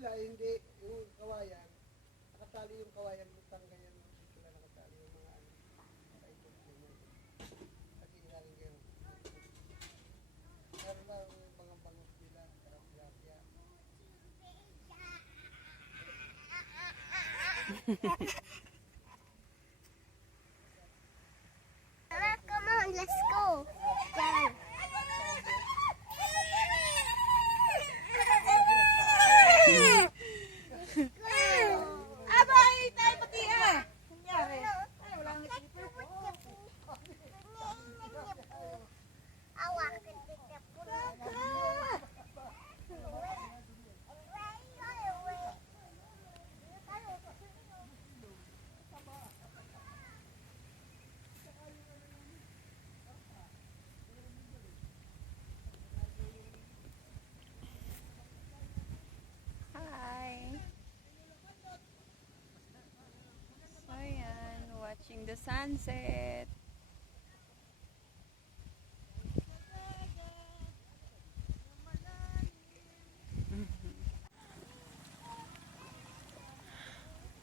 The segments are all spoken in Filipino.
nila, hindi, yung kawayan, nakatali yung kawayan, butang ganyan, hindi sila nakatali yung mga ano, nakaikot ganyan. Kasi ilalim kayo. Meron lang yung mga bangus nila, tilapia. Mama, come on, let's go. Down. Abay, tayo pati ah. Kunyari. Ay, wala nang slipper po. Hi. So yan, watching the sunset.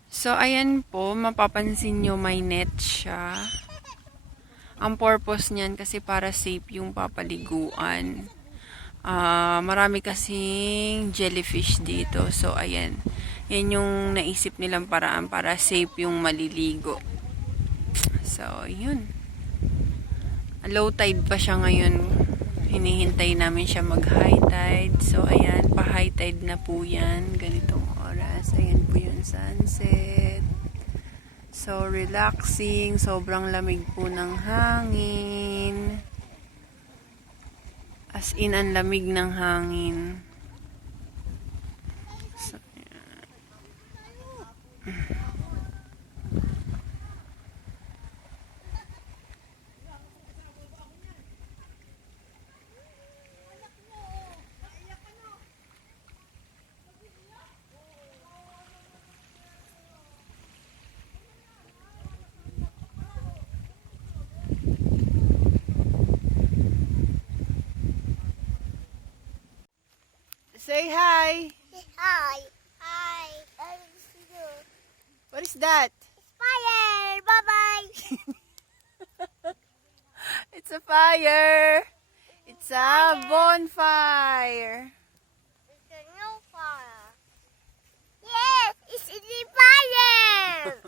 So ayan po, mapapansin nyo may net siya. Ang purpose niyan kasi para safe yung papaliguan. Marami kasing jellyfish dito. So, ayan. Yan yung naisip nilang paraan para safe yung maliligo. So, yun. Low tide pa siya ngayon. Hinihintay namin siya mag-high tide. So, ayan. Pa-high tide na po yan. Ganitong oras. Ayan po yung sunset. So, relaxing. Sobrang lamig po ng hangin. As in, ang lamig ng hangin. So, say hi! Hi. Hi. I see you. What is that? It's fire. Bye-bye. It's a fire! It's a bonfire! It's a no fire. Yes, it's a fire.